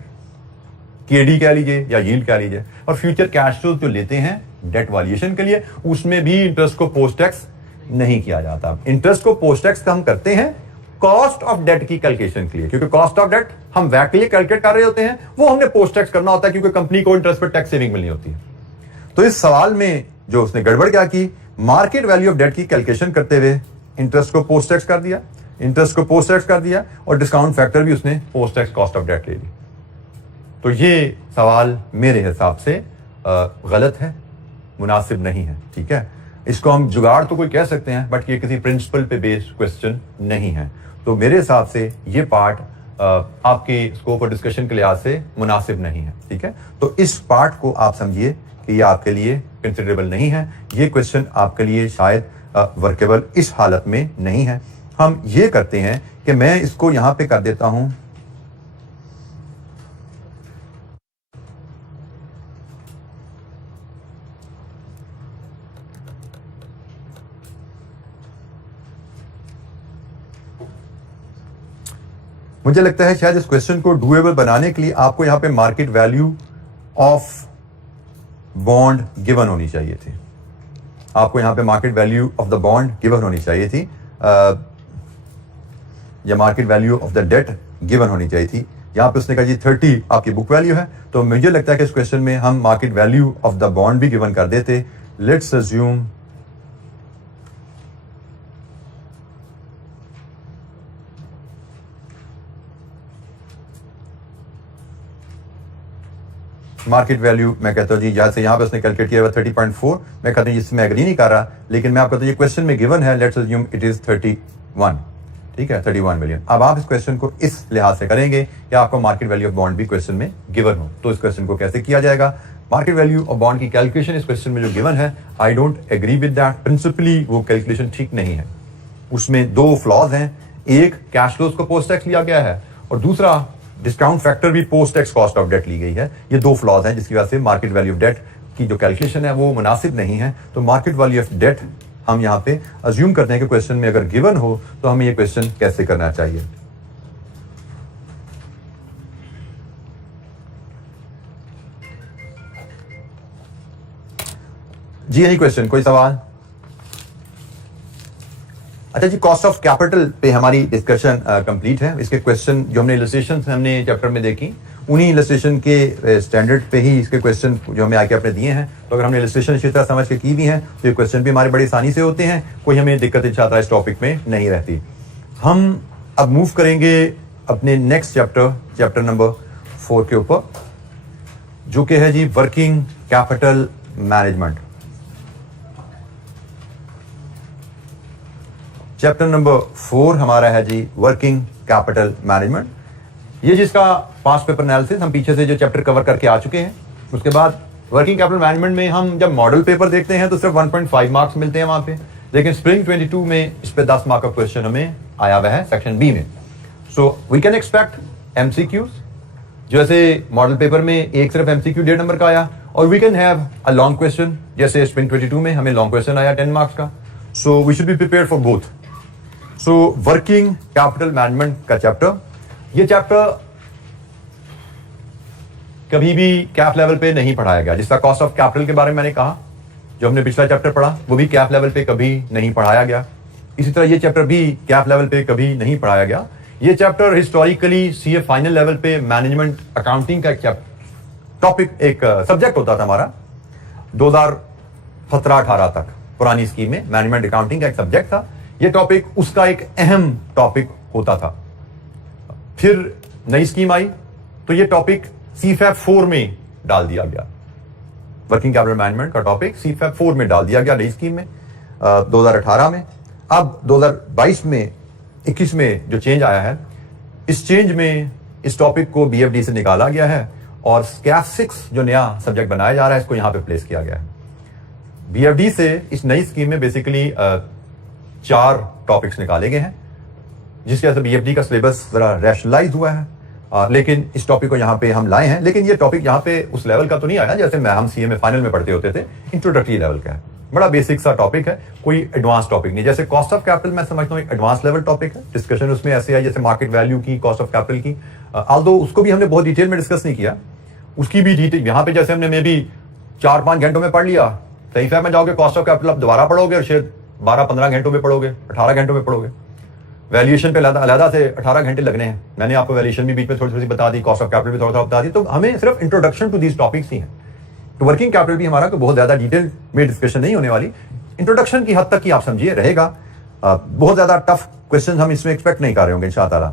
KD कह लीजिए या यील्ड कह लीजिए। और फ्यूचर कैश फ्लोज जो लेते हैं डेट वैल्यूएशन के लिए, उसमें भी इंटरेस्ट को पोस्ट टैक्स नहीं किया जाता। इंटरेस्ट को पोस्ट टैक्स हम करते हैं कॉस्ट ऑफ डेट की कैलकुलेशन के लिए, क्योंकि कॉस्ट ऑफ डेट हम वैक के लिए कैलकुलेट कर रहे होते हैं, वो हमने पोस्ट टैक्स करना होता है, क्योंकि कंपनी को इंटरेस्ट पर टैक्स सेविंग मिलनी होती है। तो इस सवाल में जो उसने गड़बड़ क्या की, मार्केट वैल्यू ऑफ डेट की कैलकुलेशन करते हुए इंटरेस्ट को पोस्ट टैक्स कर दिया, इंटरेस्ट को पोस्ट टैक्स कर दिया और डिस्काउंट फैक्टर भी उसने post tax cost of debt ले ली। तो ये सवाल मेरे हिसाब से गलत है, मुनासिब नहीं है। ठीक है, इसको हम जुगाड़ तो कोई कह सकते हैं, बट ये किसी प्रिंसिपल पे बेस्ड क्वेश्चन नहीं है। तो मेरे हिसाब से ये पार्ट आपके स्कोप और डिस्कशन के लिहाज से मुनासिब नहीं है। ठीक है, तो इस पार्ट को आप समझिए कि ये आपके लिए कंसिडरेबल नहीं है, ये क्वेश्चन आपके लिए शायद वर्केबल इस हालत में नहीं है। हम ये करते हैं कि मैं इसको यहां पे कर देता हूं, मुझे लगता है शायद इस क्वेश्चन को डूएबल बनाने के लिए आपको यहां पे market value of bond given होनी चाहिए थी। आपको यहां पे market value of the bond given होनी चाहिए थी, या market value of the debt given होनी चाहिए थी। यहां पे उसने कहा जी 30 आपकी बुक वैल्यू है, तो मुझे लगता है कि इस क्वेश्चन में हम market value of the bond भी गिवन कर देते। लेट्स अज्यूम मार्केट वैल्यू, मैं कहता हूं जी जैसे यहां पे उसने कैलकुलेट किया हुआ 30.4, मैं कहता हूं इसमें एग्री नहीं कर रहा, लेकिन मैं आपको कहता हूं ये क्वेश्चन में गिवन है, लेट्स अज्यूम इट इज 31, ठीक है, 31 मिलियन। अब आप इस क्वेश्चन को इस लिहाज से करेंगे कि आपको मार्केट वैल्यू ऑफ बॉन्ड भी क्वेश्चन में गिवन हो, तो इस क्वेश्चन को कैसे किया जाएगा? मार्केट वैल्यू ऑफ बॉन्ड की कैलकुलेशन इस क्वेश्चन में जो गिवन है, I don't agree with that, principally वो कैलकुलेशन ठीक नहीं है। उसमें दो फ्लॉज हैं, एक कैश फ्लोज को पोस्ट टैक्स लिया गया है और दूसरा डिस्काउंट फैक्टर भी post tax cost of debt ली गई है। ये दो फ्लॉज हैं जिसकी वजह से मार्केट वैल्यू ऑफ डेट की जो कैलकुलेशन है वो मुनासिब नहीं है, तो मार्केट वैल्यू ऑफ डेट हम यहाँ पे अज्यूम करते हैं कि क्वेश्चन में अगर गिवन हो तो हमें ये क्वेश्चन कैसे करना चाहिए। जी एनी क्वेश्चन, कोई सवाल? अच्छा जी, कॉस्ट ऑफ कैपिटल पे हमारी डिस्कशन कंप्लीट है। इसके क्वेश्चन जो हमने इलस्ट्रेशन हमने चैप्टर में देखी, उन्हीं इलस्ट्रेशन के स्टैंडर्ड पे ही इसके क्वेश्चन जो हमें आके अपने दिए हैं। तो अगर हमने इलस्ट्रेशन अच्छी तरह समझ के की भी हैं तो ये क्वेश्चन भी हमारे बड़ी आसानी से होते हैं, कोई हमें दिक्कत इंशाअल्लाह इस टॉपिक में नहीं रहती। हम अब मूव करेंगे अपने नेक्स्ट चैप्टर नंबर 4 के ऊपर, जो कि है जी working capital management. Chapter number 4 हमारा है जी वर्किंग कैपिटल मैनेजमेंट। ये जिसका पास्ट पेपर एनालिसिस हम पीछे से जो चैप्टर कवर करके आ चुके हैं। उसके बाद वर्किंग कैपिटल मैनेजमेंट में हम जब मॉडल पेपर देखते हैं तो सिर्फ 1.5 मार्क्स मिलते हैं वहां पे, लेकिन स्प्रिंग 22 में इस पे 10 मार्क का क्वेश्चन हमें आया हुआ है सेक्शन बी में। So we can expect MCQs, जैसे मॉडल पेपर में एक सिर्फ एमसीक्यू 1.5 नंबर का आया, और we can have a long question, जैसे स्प्रिंग 22 में हमें लॉन्ग क्वेश्चन आया 10 मार्क्स का। So we should be prepared for both. So working capital management का चैप्टर, ये चैप्टर कभी भी कैप लेवल पे नहीं पढ़ाया गया। जिसका कॉस्ट ऑफ कैपिटल के बारे में मैंने कहा, जो हमने पिछला चैप्टर पढ़ा वो भी कैप लेवल पे कभी नहीं पढ़ाया गया। इसी तरह ये चैप्टर भी कैप लेवल पे कभी नहीं पढ़ाया गया। ये chapter historically CA final level पे मैनेजमेंट अकाउंटिंग का एक टॉपिक, एक सब्जेक्ट होता था हमारा 2017-18 तक। पुरानी स्कीम में मैनेजमेंट अकाउंटिंग का एक सब्जेक्ट था। ये टॉपिक उसका एक अहम टॉपिक होता था। फिर नई स्कीम आई तो ये टॉपिक सीफैप 4 में डाल दिया गया। वर्किंग कैपिटल मैनेजमेंट का टॉपिक सीफैप 4 में डाल दिया गया नई स्कीम में 2018 में। अब 2022 में 21 में जो चेंज आया है, इस चेंज में इस टॉपिक को बीएफडी से निकाला गया है और स्कैफ 6 जो नया सब्जेक्ट बनाया जा रहा है इसको यहां पे प्लेस किया गया है। बीएफडी से इस नई स्कीम में बेसिकली 4 टॉपिक्स निकाले गए हैं, जिसके वजह से बीएफडी का सिलेबस जरा रैशनलाइज हुआ है। लेकिन इस टॉपिक को यहाँ पे हम लाए हैं, लेकिन ये टॉपिक यहाँ पे उस लेवल का तो नहीं आया जैसे हम सीए में फाइनल में पढ़ते होते थे। इंट्रोडक्टरी लेवल का है, बड़ा बेसिक सा टॉपिक है, कोई एडवांस टॉपिक नहीं। जैसे कॉस्ट ऑफ कैपिटल मैं समझता हूँ एक एडवांस लेवल टॉपिक है, डिस्कशन उसमें ऐसे है जैसे मार्केट वैल्यू की, कॉस्ट ऑफ कैपिटल की। ऑल्दो उसको भी हमने बहुत डिटेल में डिस्कस नहीं किया, उसकी भी डिटेल यहाँ पे जैसे हमने मे भी 4-5 घंटों में पढ़ लिया, सही फैम में जाओगे कॉस्ट ऑफ कैपिटल आप दोबारा पढ़ोगे और शायद 12-15 घंटों में पढ़ोगे, 18 घंटों में पढ़ोगे। वैल्यूएशन पे अलग से 18 घंटे लगने हैं। मैंने आपको वैल्यूएशन भी बीच में थोड़ी सी बता दी, कॉस्ट ऑफ कैपिटल भी थोड़ा बता दी। तो हमें सिर्फ इंट्रोडक्शन टू दीज टॉपिक्स ही है। तो वर्किंग कैपिटल भी हमारा बहुत ज्यादा डिटेल में डिस्कशन नहीं होने वाली, इंट्रोडक्शन की हद तक ही आप समझिए रहेगा। बहुत ज्यादा टफ क्वेश्चन हम इसमें एक्सपेक्ट नहीं कर रहे होंगे इंशाअल्लाह।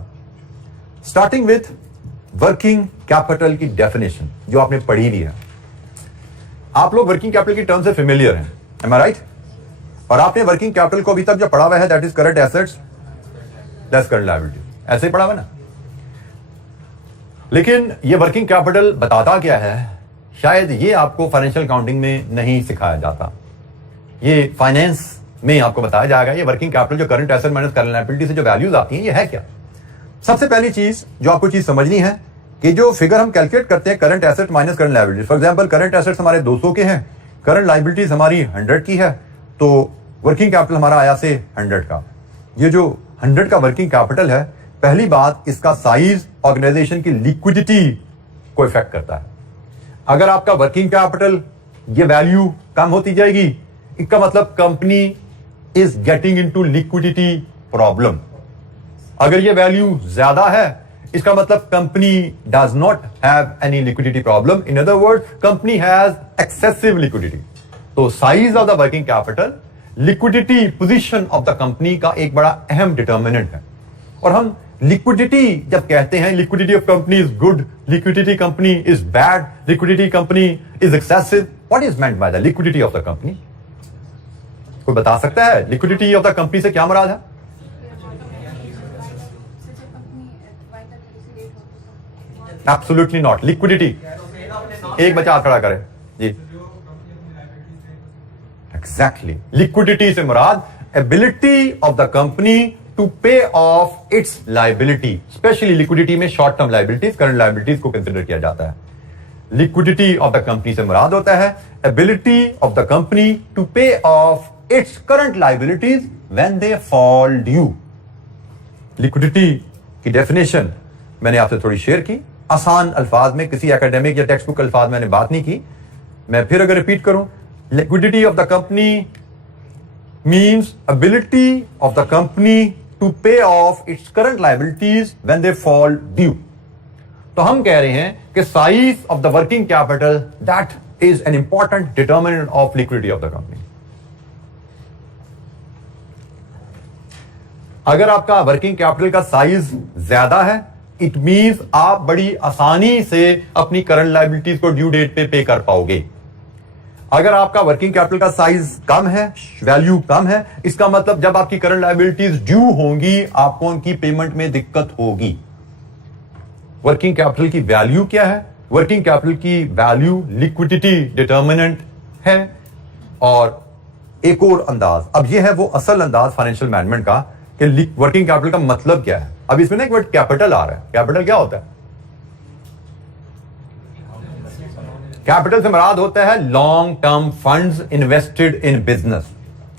स्टार्टिंग विथ वर्किंग कैपिटल की डेफिनेशन जो आपने पढ़ी भी है। आप लोग वर्किंग कैपिटल की टर्म से फेमिलियर हैं, एम आई राइट? और आपने वर्किंग कैपिटल को अभी तक जो पढ़ा हुआ है that is current assets less current liability, ऐसे ही पढ़ा हुआ ना। लेकिन ये वर्किंग कैपिटल बताता क्या है, शायद ये आपको फाइनेंशियल अकाउंटिंग में नहीं सिखाया जाता। ये फाइनेंस में आपको बताया जाएगा ये वर्किंग कैपिटल जो current asset minus current liability से जो वैल्यूज आती हैं ये है क्या। सबसे पहली चीज जो आपको चीज समझनी है कि जो फिगर हम कैलकुलेट करते हैं current asset minus current liability, for example current assets हमारे 200 के हैं, करंट लायबिलिटीज हमारी 100 की है, तो वर्किंग कैपिटल हमारा आया से 100 का। ये जो 100 का वर्किंग कैपिटल है, पहली बात इसका साइज ऑर्गेनाइजेशन की लिक्विडिटी को इफेक्ट करता है। अगर आपका वर्किंग कैपिटल ये वैल्यू कम होती जाएगी, इसका मतलब company is getting into liquidity problem. अगर ये वैल्यू ज्यादा है, इसका मतलब company does not have any liquidity problem. In other word company has excessive liquidity. तो size of the working capital liquidity position of the company का एक बड़ा अहम डिटर्मिनेंट है। और हम लिक्विडिटी जब कहते हैं, liquidity of company is good, liquidity company is bad, liquidity company is excessive, what is meant by the liquidity of the company? कोई बता सकता है लिक्विडिटी ऑफ द कंपनी से क्या मुराद है? Absolutely not. लिक्विडिटी, एक बच्चा हाथ खड़ा करे जी। एग्जैक्टली, लिक्विडिटी से मुराद ability of the company to pay off its liability. Specially liquidity में short term liabilities, current liabilities को कंसिडर किया जाता है। लिक्विडिटी ऑफ द कंपनी से मुराद होता है ability of the company to pay off its current liabilities when they fall due. Liquidity की डेफिनेशन मैंने आपसे थोड़ी शेयर की, आसान अल्फाज में, किसी एकेडमिक या टेक्स्ट बुक अल्फाज मैंने बात नहीं की। मैं फिर अगर रिपीट करूं, liquidity of the company means ability of the company to pay off its current liabilities when they fall due. तो हम कह रहे हैं कि size of the working capital that is an important determinant of liquidity of the company. अगर आपका वर्किंग कैपिटल का साइज ज्यादा है, इट मींस आप बड़ी आसानी से अपनी करंट लायबिलिटीज को ड्यू डेट पे कर पाओगे। अगर आपका वर्किंग कैपिटल का साइज कम है, वैल्यू कम है, इसका मतलब जब आपकी करंट लायबिलिटीज ड्यू होंगी आपको उनकी पेमेंट में दिक्कत होगी। वर्किंग कैपिटल की वैल्यू क्या है? वर्किंग कैपिटल की वैल्यू लिक्विडिटी डिटर्मिनेंट है। और एक और अंदाज, अब यह है वो असल अंदाज फाइनेंशियल मैनेजमेंट का कि वर्किंग कैपिटल का मतलब क्या है। अब इसमें ना एक वर्ड कैपिटल आ रहा है। कैपिटल क्या होता है? कैपिटल से मुराद होता है long term funds invested in business.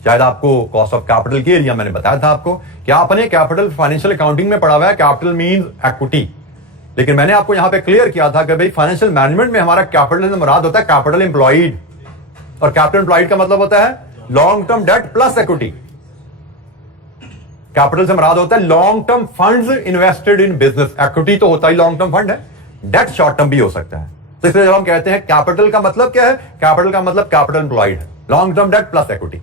शायद आपको कॉस्ट ऑफ कैपिटल के एरिया मैंने बताया था आपको कि आपने कैपिटल फाइनेंशियल अकाउंटिंग में पढ़ा हुआ है, कैपिटल मींस इक्विटी। लेकिन मैंने आपको यहां पे क्लियर किया था कि भाई फाइनेंशियल मैनेजमेंट में हमारा कैपिटल से मुराद होता है कैपिटल एम्प्लॉयड, और कैपिटल एम्प्लॉयड का मतलब होता है long term debt plus equity. Capital से मुराद होता है long term funds invested in business. Equity तो होता ही लॉन्ग टर्म फंड है, डेट शॉर्ट टर्म भी हो सकता है। तो इसलिए जब हम कहते हैं कैपिटल का मतलब क्या है, कैपिटल का मतलब कैपिटल एम्प्लॉयड है, long term debt plus equity.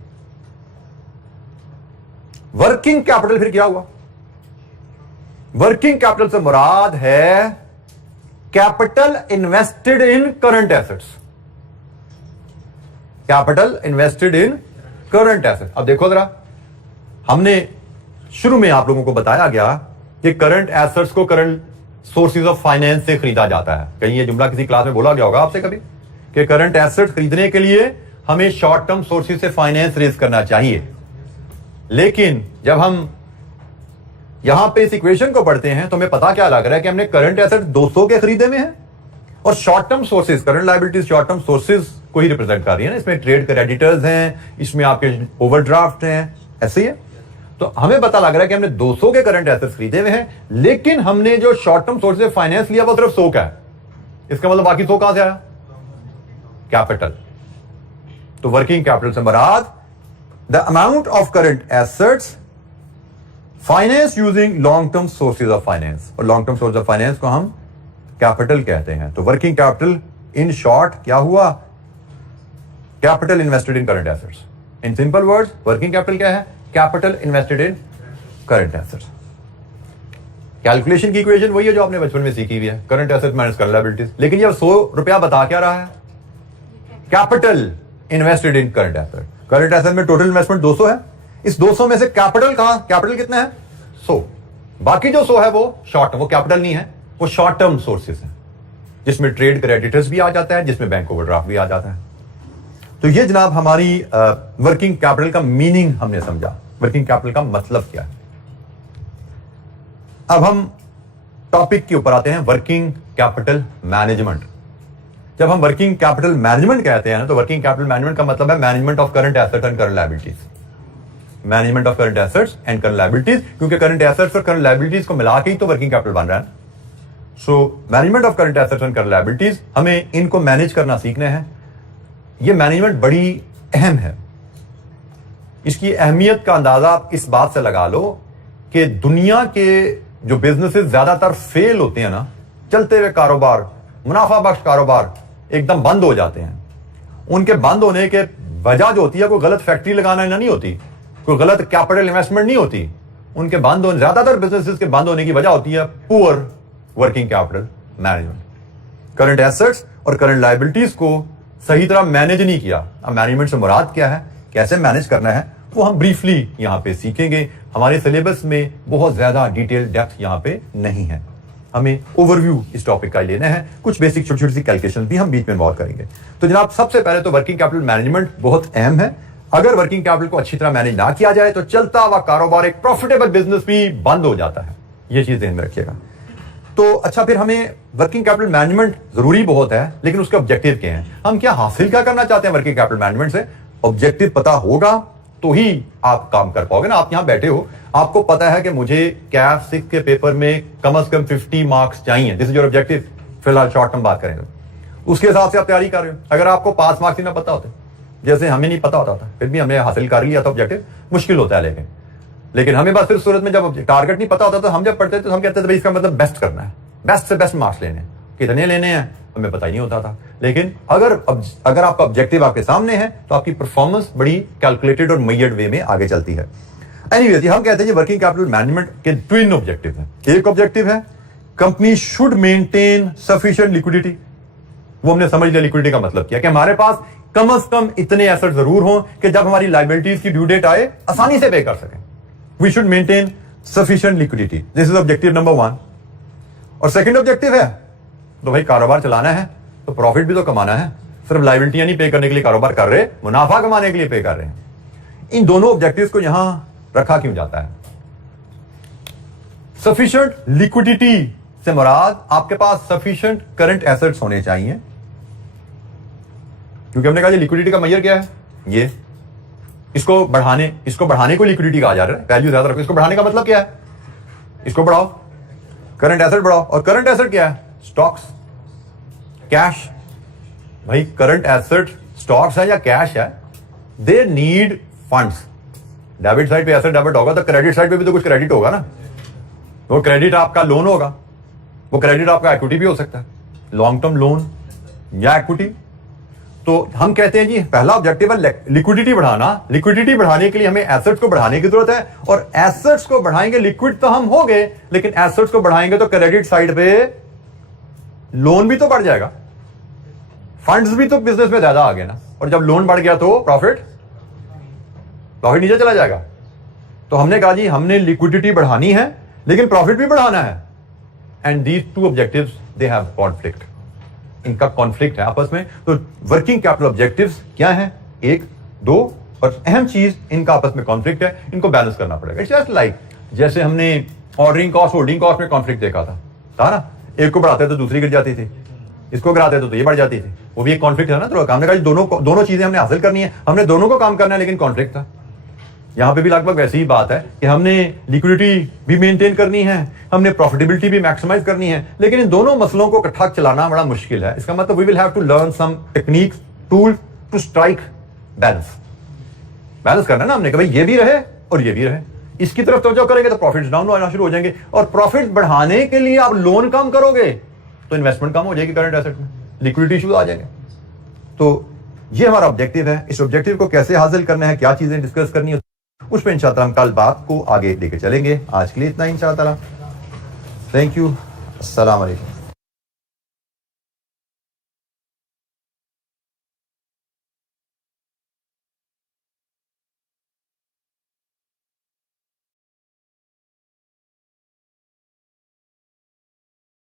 Working capital फिर क्या हुआ? वर्किंग कैपिटल से मुराद है capital invested in current assets. Capital invested in current assets. अब देखो जरा, हमने शुरू में आप लोगों को बताया गया कि करंट एसेट्स को करंट सोर्सेज ऑफ फाइनेंस से खरीदा जाता है। कहीं ये जुमला किसी क्लास में बोला गया होगा आपसे कभी कि करंट एसेट्स खरीदने के लिए हमें शॉर्ट टर्म सोर्सेज से फाइनेंस रेज करना चाहिए। लेकिन जब हम यहां पे इस इक्वेशन को पढ़ते हैं तो हमें पता क्या लग रहा है कि हमने करंट एसेट्स 200 के खरीदे में हैं और short term sources, current liabilities short term sources को ही रिप्रेजेंट कर रही है ना। इसमें ट्रेड क्रेडिटर्स हैं, इसमें आपके ओवरड्राफ्ट हैं, ऐसे ही है। तो हमें पता लग रहा है कि हमने 200 के करंट एसेट्स खरीदे हुए हैं, लेकिन हमने जो शॉर्ट टर्म सोर्स से फाइनेंस लिया वो सिर्फ 100 का है। इसका मतलब बाकी 100 कहां से आया? कैपिटल। तो वर्किंग कैपिटल से मुराद the amount of current assets finance using long term sources of finance, और long term source of finance को हम कैपिटल कहते हैं। तो वर्किंग कैपिटल इन शॉर्ट क्या हुआ? Capital invested in current assets. In simple words working capital क्या है? Capital invested in current assets. Calculation की इक्वेशन वही है जो आपने बचपन में सीखी हुई है, current asset minus current liabilities. लेकिन ये 100 रुपया बता क्या रहा है? Capital invested in current asset. Current asset में टोटल इन्वेस्टमेंट 200 है, इस 200 में से कैपिटल कहां? कैपिटल कितना है? 100। बाकी जो 100 है वो शॉर्ट, वो कैपिटल नहीं है, वो शॉर्ट टर्म सोर्सेज है, जिसमें ट्रेड क्रेडिटर्स भी आ जाता है, जिसमें बैंक ओवरड्राफ्ट भी आ जाता है। तो ये जनाब हमारी वर्किंग कैपिटल का मीनिंग हमने समझा, वर्किंग कैपिटल का मतलब क्या है। अब हम टॉपिक के ऊपर आते हैं, वर्किंग कैपिटल मैनेजमेंट। जब हम वर्किंग कैपिटल मैनेजमेंट कहते हैं ना, तो वर्किंग कैपिटल मैनेजमेंट का मतलब है management of current asset and current liabilities. Management of current assets and current liabilities, क्योंकि करंट एसेट्स और करंट लायबिलिटीज को मिला के ही तो वर्किंग कैपिटल बन रहा है। So management of current assets and current liabilities, हमें इनको मैनेज करना सीखना है। ये मैनेजमेंट बड़ी अहम है। इसकी अहमियत का अंदाजा आप इस बात से लगा लो कि दुनिया के जो बिजनेसेस ज्यादातर फेल होते हैं ना, चलते हुए कारोबार, मुनाफा बख्श कारोबार एकदम बंद हो जाते हैं। उनके बंद होने के वजह जो होती है, कोई गलत फैक्ट्री लगाना नहीं होती, कोई गलत कैपिटल इन्वेस्टमेंट नहीं होती। उनके बंद होने, ज्यादातर बिजनेसेस के बंद होने की वजह होती है poor working capital management. Current assets और करंट लायबिलिटीज को सही तरह मैनेज नहीं किया। अब मैनेजमेंट से मुराद क्या है, कैसे मैनेज करना है, वो हम ब्रीफली यहां पे सीखेंगे। हमारे सिलेबस में बहुत ज्यादा डिटेल डेप्थ यहां पे नहीं है, हमें ओवरव्यू इस टॉपिक का लेना है। कुछ बेसिक छोटी छोटी सी कैलकुलेशन भी हम बीच में इन्वॉल्व करेंगे। तो जनाब सबसे पहले तो वर्किंग कैपिटल मैनेजमेंट बहुत अहम है। अगर वर्किंग कैपिटल को अच्छी तरह मैनेज ना किया जाए तो चलता हुआ कारोबार, एक प्रॉफिटेबल बिजनेस भी बंद हो जाता है। ये चीज ध्यान में रखिएगा। तो अच्छा, फिर हमें वर्किंग कैपिटल मैनेजमेंट जरूरी बहुत है, लेकिन उसके ऑब्जेक्टिव क्या हैं? हम क्या हासिल क्या करना चाहते हैं वर्किंग कैपिटल मैनेजमेंट से? ऑब्जेक्टिव पता होगा तो ही आप काम कर पाओगे ना। आप यहां बैठे हो, आपको पता है कि मुझे कैफ 6 के पेपर में कम से कम 50 मार्क्स चाहिए, दिस इज योर ऑब्जेक्टिव। फिलहाल शॉर्ट टर्म बात करें तो उसके हिसाब से आप तैयारी कर रहे हो। अगर आपको 5 मार्क्स ही ना पता होते, जैसे हमें नहीं पता होता था, फिर भी हमने हासिल कर लिया था ऑब्जेक्टिव, मुश्किल होता है लेकिन हमें बस फिर सूरत में जब टारगेट नहीं पता होता तो हम जब पढ़ते थे तो हम कहते थे भाई इसका मतलब बेस्ट करना है, बेस्ट से बेस्ट मार्क्स लेने हैं। कितने लेने हैं हमें पता ही नहीं होता था। लेकिन अगर आपका ऑब्जेक्टिव आपके सामने है तो आपकी परफॉर्मेंस बड़ी कैलकुलेटेड और मेजर्ड वे में आगे चलती है। एनीवे, हम कहते हैं कि वर्किंग कैपिटल मैनेजमेंट के ट्विन ऑब्जेक्टिव है। एक ऑब्जेक्टिव है company should maintain sufficient liquidity. वो हमने समझ लिया लिक्विडिटी का मतलब क्या, कि हमारे पास कम से कम इतने एसेट जरूर हों कि जब हमारी लायबिलिटीज की ड्यू डेट आए आसानी से पे कर सकें। We should maintain sufficient liquidity, this is objective number 1। और सेकंड ऑब्जेक्टिव है तो भाई कारोबार चलाना है तो प्रॉफिट भी तो कमाना है। सिर्फ लायबिलिटियां नहीं पे करने के लिए कारोबार कर रहे, मुनाफा कमाने के लिए पे कर रहे हैं। इन दोनों ऑब्जेक्टिव्स को यहां रखा क्यों जाता है? सफिशिएंट लिक्विडिटी से मुराद आपके पास सफिशिएंट करंट एसेट्स होने चाहिए, क्योंकि हमने कहा लिक्विडिटी का मेजर क्या है, ये इसको बढ़ाने को लिक्विडिटी कहा जा रहा है। वैल्यू ज्यादा रखो। इसको बढ़ाने का मतलब क्या है? इसको बढ़ाओ, करंट एसेट बढ़ाओ। और करंट एसेट क्या है? Stocks, cash. भाई करंट एसेट स्टॉक्स है या कैश है, they need funds. Debit side पे एसेट डेबिट होगा तो क्रेडिट साइड पे भी तो कुछ क्रेडिट होगा ना। वो क्रेडिट आपका लोन होगा, वो क्रेडिट आपका इक्विटी भी हो सकता है, लॉन्ग टर्म लोन या इक्विटी। तो हम कहते हैं जी पहला ऑब्जेक्टिव है लिक्विडिटी बढ़ाना। लिक्विडिटी बढ़ाने के लिए हमें एसेट्स को बढ़ाने की जरूरत है, और एसेट्स को बढ़ाएंगे, लिक्विड तो हम हो गए, लेकिन एसेट्स को बढ़ाएंगे तो क्रेडिट साइड पे लोन भी तो बढ़ जाएगा, फंड्स भी तो बिजनेस में ज्यादा आ गए ना। और जब लोन बढ़ गया तो प्रॉफिट नीचे चला जाएगा। तो हमने कहा जी हमने लिक्विडिटी बढ़ानी है लेकिन प्रॉफिट भी बढ़ाना है। And these two objectives they have conflict, इनका कॉन्फ्लिक्ट है आपस में। तो वर्किंग कैपिटल ऑब्जेक्टिव्स क्या है? 1, 2, और अहम चीज इनका आपस में कॉन्फ्लिक्ट है, इनको बैलेंस करना पड़ेगा। इट्स जस्ट लाइक जैसे हमने ऑर्डरिंग कॉस्ट होल्डिंग कॉस्ट में कॉन्फ्लिक्ट देखा था ना। एक को बढ़ाते तो दूसरी गिर जाती थी, इसको गिराते तो ये बढ़ जाती थी। वो भी एक कॉन्फ्लिक्ट है ना। तो हमने कहा दोनों चीजें हमने हासिल करनी है, हमने दोनों को काम करना है, लेकिन कॉन्फ्लिक्ट था। यहां पे भी लगभग वैसी ही बात है कि हमने लिक्विडिटी भी मेंटेन करनी है, हमने प्रॉफिटेबिलिटी भी मैक्सिमाइज करनी है, लेकिन इन दोनों मसलों को इकट्ठा चलाना बड़ा मुश्किल है। इसका मतलब we will have to learn some techniques, tool to strike balance करना ना हमने, कि भाई ये भी रहे और ये भी रहे। इसकी तरफ तवज्जो करेंगे तो प्रॉफिट्स डाउन होना शुरू हो जाएंगे, और प्रॉफिट बढ़ाने के लिए आप लोन कम करोगे तो इन्वेस्टमेंट कम हो जाएगी करंट एसेट में, लिक्विडिटी इश्यूज आ जाएंगे। तो ये हमारा ऑब्जेक्टिव है। इस ऑब्जेक्टिव को कैसे हासिल करना है, क्या चीजें डिस्कस करनी है, उस पर इंशाअल्लाह हम कल बात को आगे लेके चलेंगे। आज के लिए इतना ही इंशाअल्लाह। Thank you. अस्सलाम वालेकुम।